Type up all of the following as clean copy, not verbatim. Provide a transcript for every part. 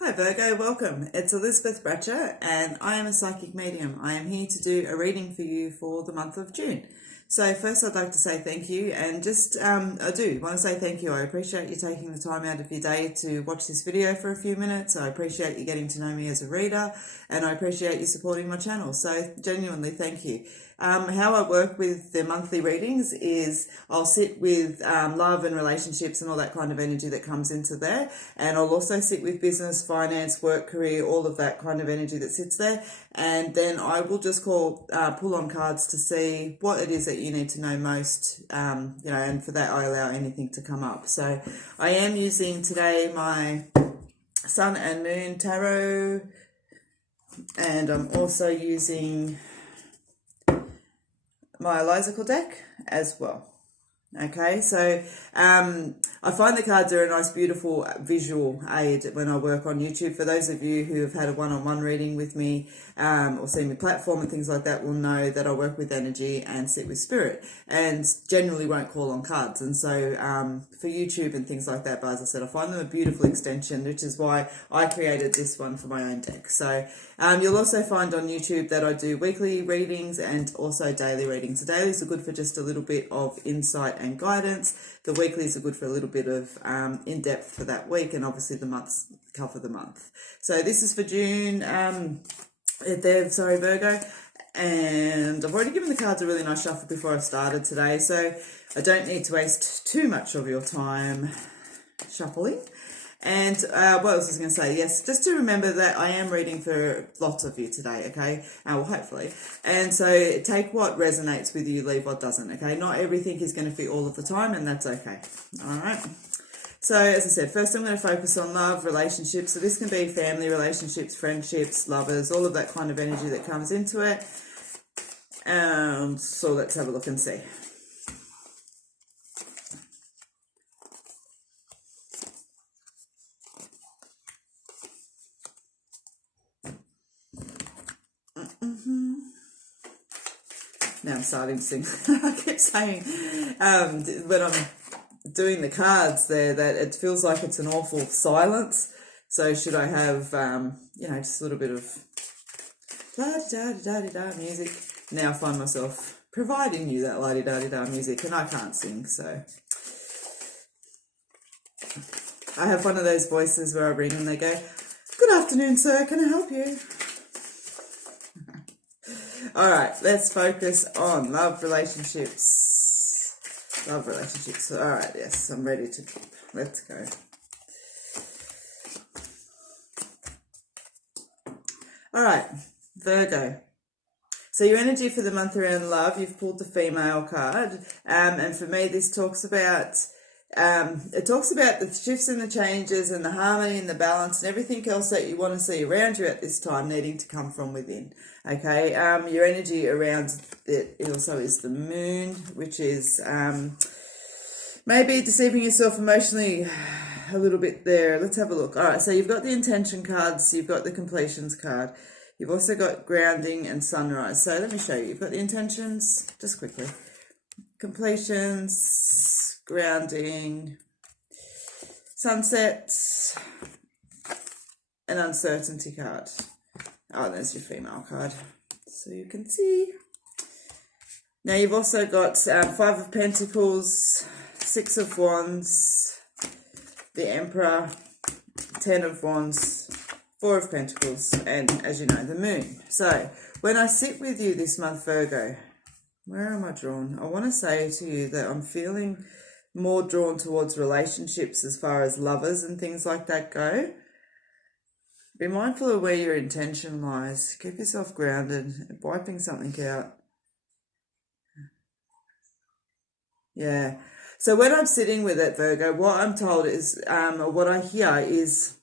Hi Virgo, welcome. It's Elizabeth Bratcher and I am a psychic medium. I am here to do a reading for you for the month of June. So first I'd like to say thank you and I do want to say thank you. I appreciate you taking the time out of your day to watch this video for a few minutes. I appreciate you getting to know me as a reader and I appreciate you supporting my channel. So genuinely thank you. How I work with the monthly readings is I'll sit with love and relationships and all that kind of energy that comes into there, and I'll also sit with business, finance, work, career, all of that kind of energy that sits there, and then I will just pull on cards to see what it is that you need to know most, and for that I allow anything to come up. So I am using today my Sun and Moon Tarot, and I'm also using my Elizacle deck as well. Okay, so I find the cards are a nice, beautiful visual aid when I work on YouTube. For those of you who have had a one-on-one reading with me or seen me platform and things like that will know that I work with energy and sit with spirit and generally won't call on cards. And so for YouTube and things like that, but as I said, I find them a beautiful extension, which is why I created this one for my own deck. So you'll also find on YouTube that I do weekly readings and also daily readings. The dailies are good for just a little bit of insight and guidance. The weeklies are good for a little bit of in-depth for that week, and obviously the months cover the month. So this is for June, Virgo, and I've already given the cards a really nice shuffle before I started today, so I don't need to waste too much of your time shuffling. And what else was I going to say? Yes, just to remember that I am reading for lots of you today, okay? Well, hopefully. And so take what resonates with you, leave what doesn't, okay? Not everything is going to fit all of the time, and that's okay, all right? So as I said, first I'm going to focus on love, relationships. So this can be family relationships, friendships, lovers, all of that kind of energy that comes into it. So let's have a look and see. Now I'm starting to sing. I keep saying when I'm doing the cards there that it feels like it's an awful silence. So should I have, just a little bit of la-di-da-di-da-di-da music? Now I find myself providing you that la-di-da-di-da music, and I can't sing, so. I have one of those voices where I ring and they go, "Good afternoon, sir, can I help you?" All right, let's focus on love, relationships. Love, relationships. All right, yes, I'm ready to drop. Let's go. All right, Virgo. So your energy for the month around love, you've pulled the female card. And for me, this talks about... it talks about the shifts and the changes and the harmony and the balance and everything else that you want to see around you at this time needing to come from within. Okay, your energy around it also is the moon, which is maybe deceiving yourself emotionally a little bit there. Let's have a look. All right, so you've got the intention cards, you've got the completions card. You've also got grounding and sunrise. So let me show you. You've got the intentions, just quickly. Completions, grounding, sunset, an uncertainty card. Oh, there's your female card, so you can see. Now you've also got Five of Pentacles, Six of Wands, the Emperor, Ten of Wands, Four of Pentacles, and as you know, the Moon. So when I sit with you this month, Virgo, where am I drawn? I want to say to you that I'm feeling more drawn towards relationships as far as lovers and things like that go. Be mindful of where your intention lies. Keep yourself grounded, wiping something out. Yeah. So when I'm sitting with it, Virgo, what I'm told is, or what I hear is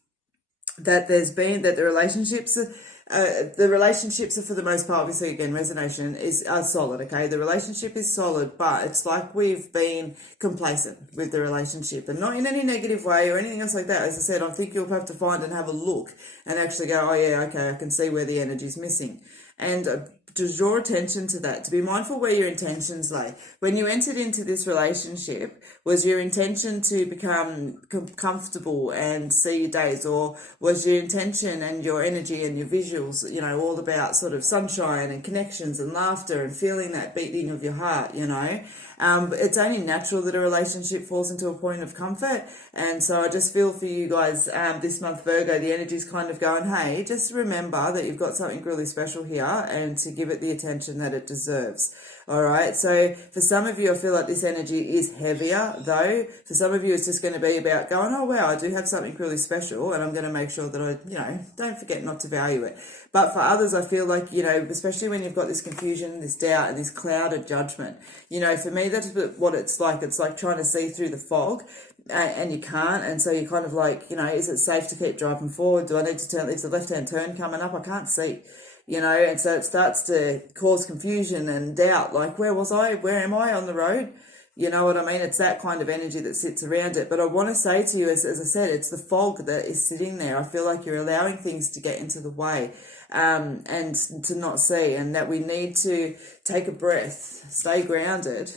that the relationships are for the most part, obviously again, resonation are solid, okay? The relationship is solid, but it's like we've been complacent with the relationship, and not in any negative way or anything else like that. As I said, I think you'll have to find and have a look and actually go, oh yeah, okay, I can see where the energy's missing. And to draw attention to that, to be mindful where your intentions lay. When you entered into this relationship, was your intention to become comfortable and see your days, or was your intention and your energy and your visuals, you know, all about sort of sunshine and connections and laughter and feeling that beating of your heart, you know? It's only natural that a relationship falls into a point of comfort. And so I just feel for you guys this month, Virgo, the energy's kind of going, hey, just remember that you've got something really special here and to give it the attention that it deserves. All right. So for some of you, I feel like this energy is heavier, though. For some of you, it's just going to be about going, oh, wow, I do have something really special, and I'm going to make sure that I, you know, don't forget not to value it. But for others, I feel like, you know, especially when you've got this confusion, this doubt, and this clouded judgment, you know, for me, that's what it's like. It's like trying to see through the fog, and you can't. And so you're kind of like, you know, is it safe to keep driving forward? Do I need to turn? Is the left-hand turn coming up? I can't see. You know, and so it starts to cause confusion and doubt, like, where was I? Where am I on the road? You know what I mean? It's that kind of energy that sits around it. But I want to say to you, as I said, it's the fog that is sitting there. I feel like you're allowing things to get into the way and to not see, and that we need to take a breath, stay grounded,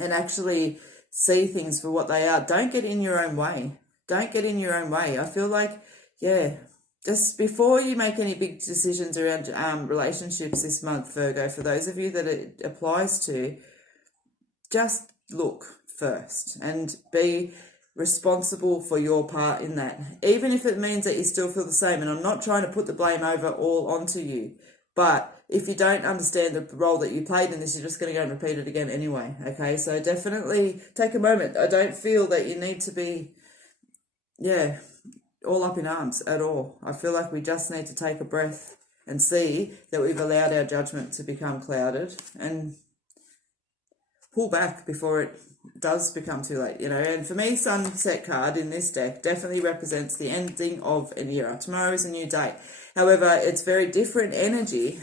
and actually see things for what they are. Don't get in your own way. Don't get in your own way. I feel like, yeah, just before you make any big decisions around relationships this month, Virgo, for those of you that it applies to, just look first and be responsible for your part in that, even if it means that you still feel the same. And I'm not trying to put the blame over all onto you, but if you don't understand the role that you played in this, you're just going to go and repeat it again anyway. Okay, so definitely take a moment. I don't feel that you need to be, all up in arms at all. I feel like we just need to take a breath and see that we've allowed our judgment to become clouded and pull back before it does become too late, you know. And for me, Sunset card in this deck definitely represents the ending of an era. Tomorrow is a new day. However, it's very different energy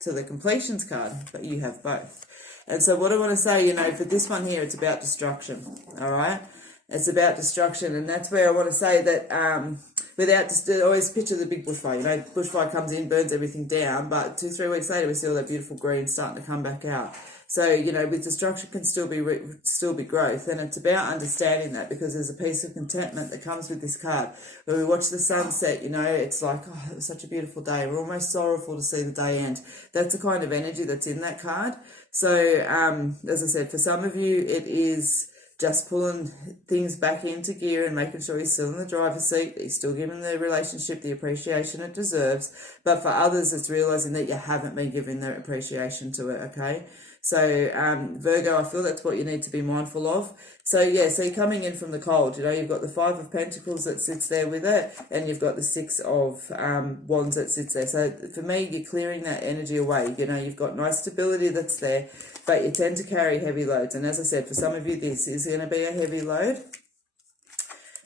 to the completions card, but you have both. And so what I want to say, you know, for this one here, it's about destruction, all right? It's about destruction, and that's where I want to say that without just always picture the big bushfire. You know, bushfire comes in, burns everything down, but 2-3 weeks later we see all that beautiful green starting to come back out. So, you know, with destruction can still be growth, and it's about understanding that, because there's a piece of contentment that comes with this card. When we watch the sunset, you know, it's like, oh, it was such a beautiful day. We're almost sorrowful to see the day end. That's the kind of energy that's in that card. So, as I said, for some of you, it is just pulling things back into gear and making sure he's still in the driver's seat, that he's still giving the relationship the appreciation it deserves. But for others, it's realizing that you haven't been giving the appreciation to it, okay? So, Virgo, I feel that's what you need to be mindful of. So, yeah, so you're coming in from the cold, you know, you've got the 5 of Pentacles that sits there with it, and you've got the 6 of Wands that sits there. So, for me, you're clearing that energy away. You know, you've got nice stability that's there, but you tend to carry heavy loads. And as I said, for some of you, this is going to be a heavy load,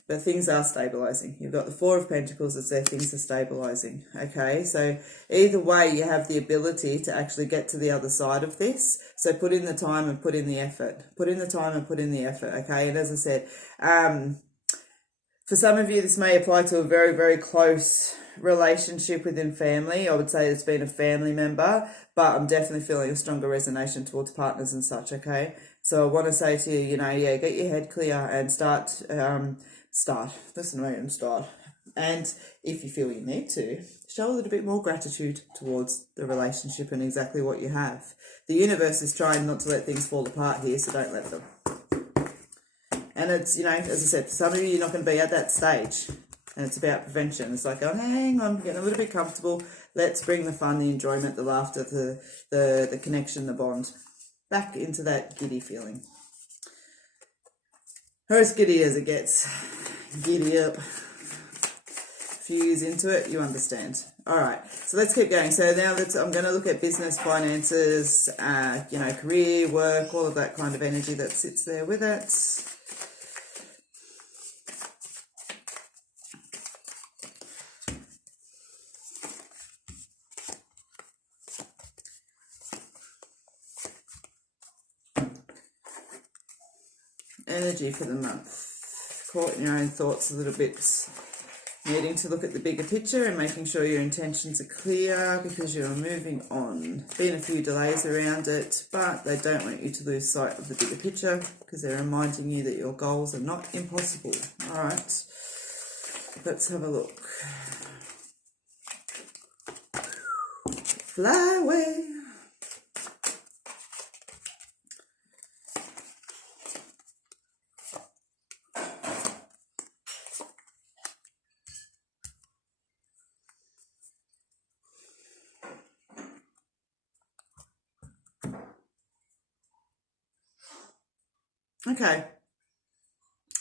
but things are stabilizing. You've got the 4 of Pentacles that's there, things are stabilizing, okay? So either way, you have the ability to actually get to the other side of this. So put in the time and put in the effort. Put in the time and put in the effort, okay? And as I said, for some of you, this may apply to a very, very close relationship within family. I would say it's been a family member, but I'm definitely feeling a stronger resonation towards partners and such, okay? So I want to say to you, you know, yeah, get your head clear and start, listen to me and start. And if you feel you need to, show a little bit more gratitude towards the relationship and exactly what you have. The universe is trying not to let things fall apart here, so don't let them. And it's, you know, as I said, for some of you, you're not going to be at that stage. And it's about prevention. It's like, oh, hang on, I'm getting a little bit comfortable. Let's bring the fun, the enjoyment, the laughter, the connection, the bond back into that giddy feeling. Or as giddy as it gets. Giddy up. A few years into it, you understand. All right, so let's keep going. So now I'm going to look at business, finances, you know, career, work, all of that kind of energy that sits there with it. Energy for the month. Caught in your own thoughts a little bit. needing to look at the bigger picture and making sure your intentions are clear because you're moving on. Been a few delays around it, but they don't want you to lose sight of the bigger picture because they're reminding you that your goals are not impossible. All right, let's have a look. Fly away. Okay,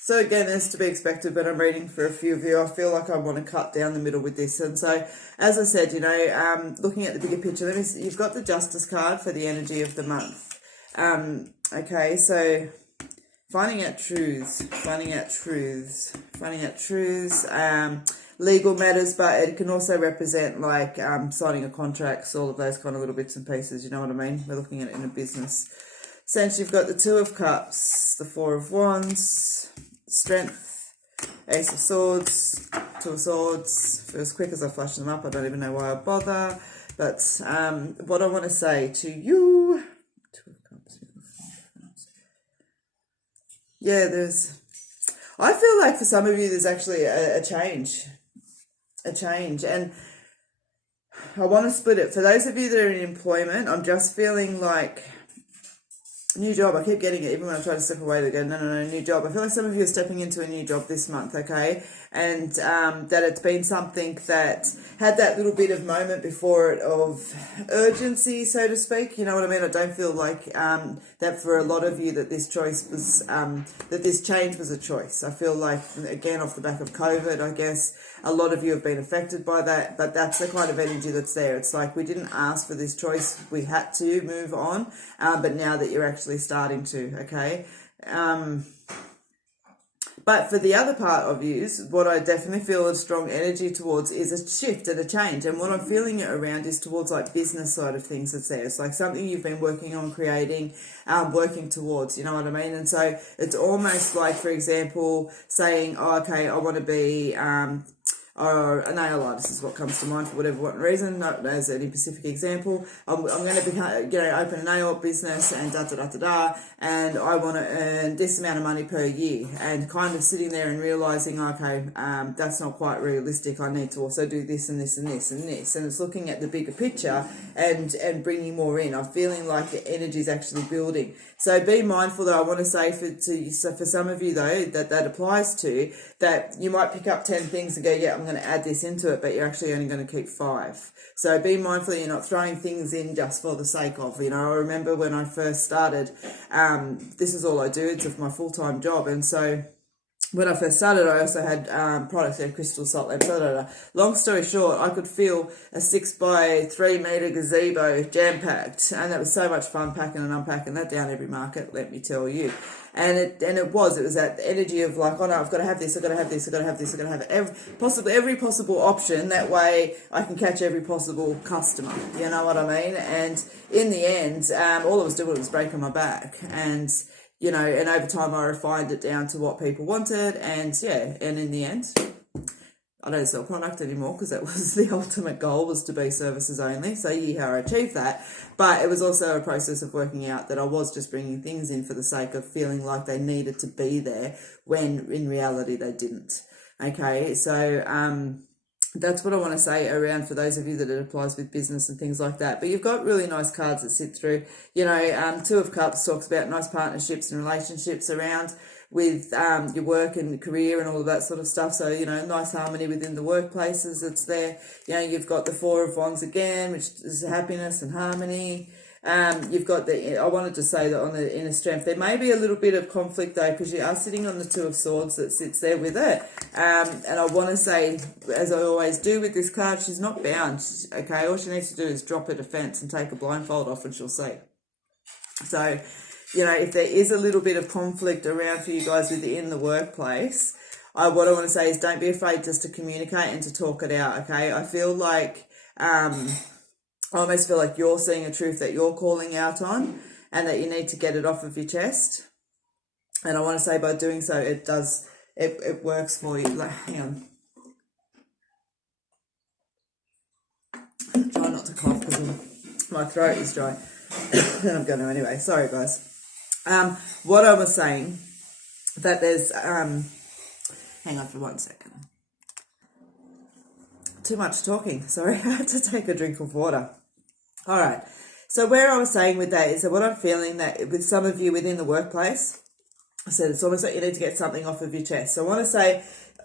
so again, this is to be expected, but I'm reading for a few of you. I feel like I want to cut down the middle with this. And so, as I said, you know, looking at the bigger picture, you've got the Justice card for the energy of the month. Okay, so finding out truths, legal matters, but it can also represent like signing a contract, all of those kind of little bits and pieces, you know what I mean? We're looking at it in a business sense. You've got the Two of Cups, the Four of Wands, Strength, Ace of Swords, Two of Swords. For as quick as I flash them up, I don't even know why I bother. But what I want to say to you, Two of Cups, yeah, I feel like for some of you there's actually a change, and I want to split it. For those of you that are in employment, I'm just feeling like new job. I keep getting it even when I try to step away. They go, no, new job. I feel like some of you are stepping into a new job this month, okay? And that it's been something that had that little bit of moment before it of urgency, so to speak. You know what I mean? I don't feel like that for a lot of you that this choice was, that this change was a choice. I feel like, again, off the back of COVID, I guess, a lot of you have been affected by that, but that's the kind of energy that's there. It's like we didn't ask for this choice. We had to move on, but now that you're actually starting to, okay? But for the other part of you, what I definitely feel a strong energy towards is a shift and a change. And what I'm feeling it around is towards like business side of things that's there. It's like something you've been working on, creating, working towards, you know what I mean? And so it's almost like, for example, saying, oh, okay, I want to be or a nail artist is what comes to mind for whatever reason, not as any specific example. I'm going to open a nail art business and and I want to earn this amount of money per year, and kind of sitting there and realizing, okay, that's not quite realistic. I need to also do this and this and this and this, and it's looking at the bigger picture and bringing more in. I'm feeling like the energy is actually building. So be mindful, though. I want to say for some of you though that applies to, that you might pick up 10 things and go, yeah, I'm going to add this into it, but you're actually only going to keep 5. So be mindful you're not throwing things in just for the sake of, you know. I remember when I first started, this is all I do, it's my full-time job, and so when I first started, I also had products, crystal salt lamps, Long story short, I could feel a 6 by 3 metre gazebo jam-packed, and that was so much fun packing and unpacking that down every market, let me tell you. And it was that energy of like, oh no, I've got to have this, I've got to have this, I've got to have this, I've got to have every possible option. That way I can catch every possible customer, you know what I mean? And in the end, all I was doing was breaking my back. And you know, and over time I refined it down to what people wanted, and in the end, I don't sell product anymore because that was the ultimate goal, was to be services only. So how I achieved that. But it was also a process of working out that I was just bringing things in for the sake of feeling like they needed to be there when in reality they didn't. Okay, so that's what I want to say around for those of you that it applies with business and things like that. But you've got really nice cards that sit through. You know, Two of Cups talks about nice partnerships and relationships around with your work and career and all of that sort of stuff. So, you know, nice harmony within the workplaces. It's there. You know, you've got the Four of Wands again, which is happiness and harmony. You've got I wanted to say that on the inner strength, there may be a little bit of conflict though, because you are sitting on the Two of Swords that sits there with it. And I want to say, as I always do with this card, she's not bound, okay? All she needs to do is drop her defense and take a blindfold off and she'll see. So, you know, if there is a little bit of conflict around for you guys within the workplace, what I want to say is don't be afraid just to communicate and to talk it out, okay? I feel like, I almost feel like you're seeing a truth that you're calling out on and that you need to get it off of your chest. And I want to say by doing so, it works for you. Like, hang on. My throat is dry. I'm going to anyway. Sorry, guys. What I was saying, that there's... hang on for 1 second. Too much talking. Sorry, I had to take a drink of water. All right. So where I was saying with that is that what I'm feeling that with some of you within the workplace, I said it's almost like you need to get something off of your chest. So I want to say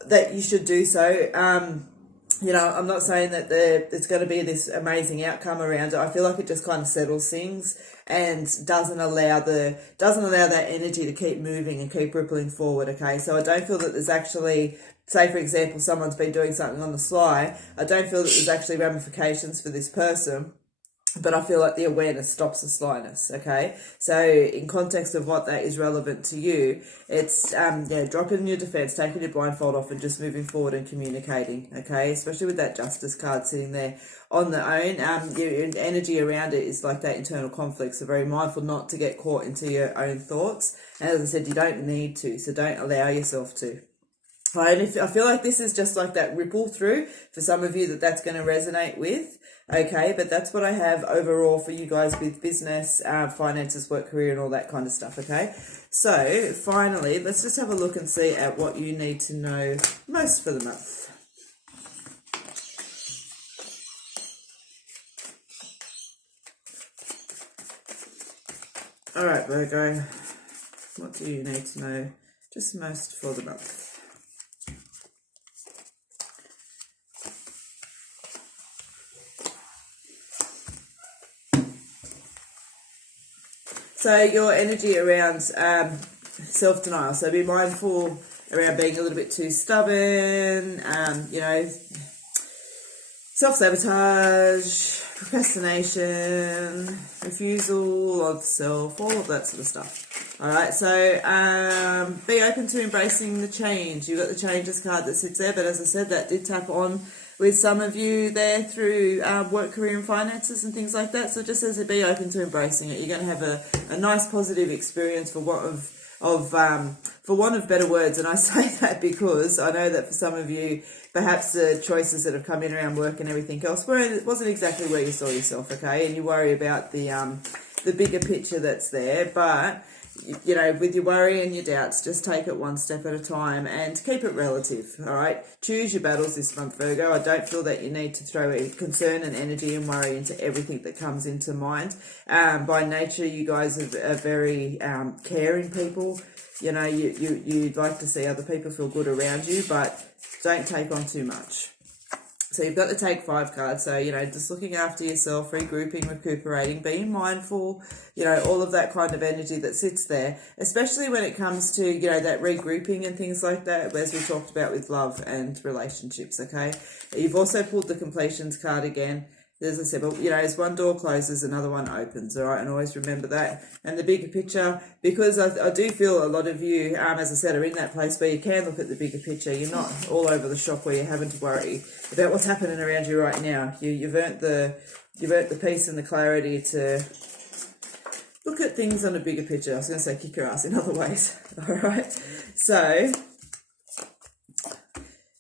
that you should do so. I'm not saying that it's going to be this amazing outcome around it. I feel like it just kind of settles things and doesn't allow that energy to keep moving and keep rippling forward. Okay, so I don't feel that there's actually, say for example, someone's been doing something on the sly. I don't feel that there's actually ramifications for this person. But I feel like the awareness stops the slyness, okay? So in context of what that is relevant to you, it's, dropping your defense, taking your blindfold off and just moving forward and communicating, okay? Especially with that justice card sitting there on the own. Your energy around it is like that internal conflict, so very mindful not to get caught into your own thoughts. And as I said, you don't need to, so don't allow yourself to. Right, and I feel like this is just like that ripple through for some of you that's going to resonate with, okay? But that's what I have overall for you guys with business, finances, work, career, and all that kind of stuff, okay? So finally, let's just have a look and see at what you need to know most for the month. All right, Virgo, what do you need to know just most for the month? So your energy around self-denial. So be mindful around being a little bit too stubborn, self-sabotage, procrastination, refusal of self, all of that sort of stuff. All right, so be open to embracing the change. You've got the changes card that sits there, but as I said, that did tap on with some of you there through work, career and finances and things like that. So just as it, be open to embracing it. You're going to have a nice positive experience for want of better words. And I say that because I know that for some of you, perhaps the choices that have come in around work and everything else wasn't exactly where you saw yourself, okay? And you worry about the bigger picture that's there, but with your worry and your doubts, just take it one step at a time and keep it relative, all right? Choose your battles this month, Virgo. I don't feel that you need to throw concern and energy and worry into everything that comes into mind. By nature, you guys are very caring people. You'd like to see other people feel good around you, but don't take on too much. So you've got the Take 5 card. So, just looking after yourself, regrouping, recuperating, being mindful, all of that kind of energy that sits there, especially when it comes to, that regrouping and things like that, as we talked about with love and relationships, okay? You've also pulled the completions card again. As I said, but as one door closes, another one opens, all right? And always remember that. And the bigger picture, because I do feel a lot of you, as I said, are in that place where you can look at the bigger picture. You're not all over the shop where you're having to worry about what's happening around you right now. You've earned the peace and the clarity to look at things on a bigger picture. I was going to say kick your ass in other ways, all right? So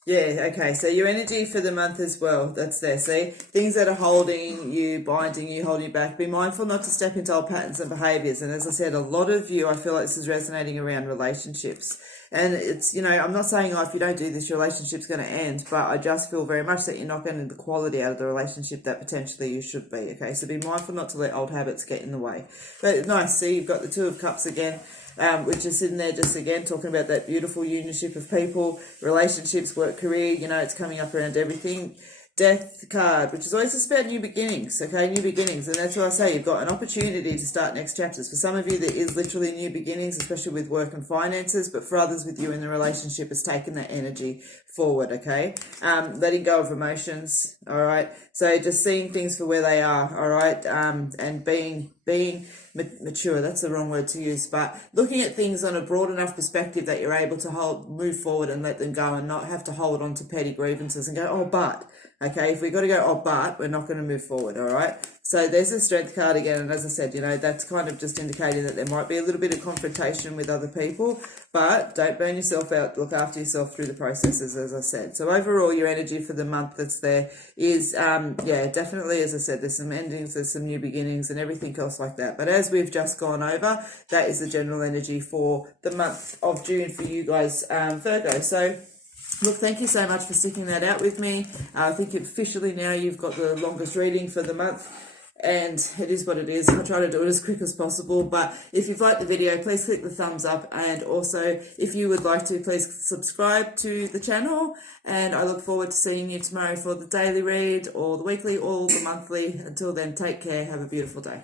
yeah, okay, so your energy for the month as well, that's there. See, things that are holding you, binding you, holding you back. Be mindful not to step into old patterns and behaviours. And as I said, a lot of you, I feel like this is resonating around relationships. And it's, I'm not saying, if you don't do this, your relationship's going to end, but I just feel very much that you're not getting the quality out of the relationship that potentially you should be, okay? So be mindful not to let old habits get in the way. But nice, see, you've got the Two of Cups again. Which is sitting there just again talking about that beautiful unionship of people, relationships, work, career. It's coming up around everything. Death card, which is always just about new beginnings, okay? New beginnings. And that's why I say you've got an opportunity to start next chapters. For some of you, there is literally new beginnings, especially with work and finances, but for others with you in the relationship, has taken that energy forward, okay? Letting go of emotions, all right? So just seeing things for where they are, all right? And being mature, that's the wrong word to use, but looking at things on a broad enough perspective that you're able to move forward and let them go and not have to hold on to petty grievances and go, oh, but, okay, if we got to go, oh, but, we're not going to move forward, all right? So there's a strength card again, and as I said, you know, that's kind of just indicating that there might be a little bit of confrontation with other people, but don't burn yourself out, look after yourself through the processes, as I said. So overall, your energy for the month that's there is, yeah, definitely, as I said, there's some endings, there's some new beginnings and everything else like that. But as we've just gone over, that is the general energy for the month of June for you guys, Virgo. So look, thank you so much for sticking that out with me. I think officially now you've got the longest reading for the month. And it is what it is. I'll try to do it as quick as possible. But if you've liked the video, please click the thumbs up. And also, if you would like to, please subscribe to the channel. And I look forward to seeing you tomorrow for the daily read or the weekly or the monthly. Until then, take care. Have a beautiful day.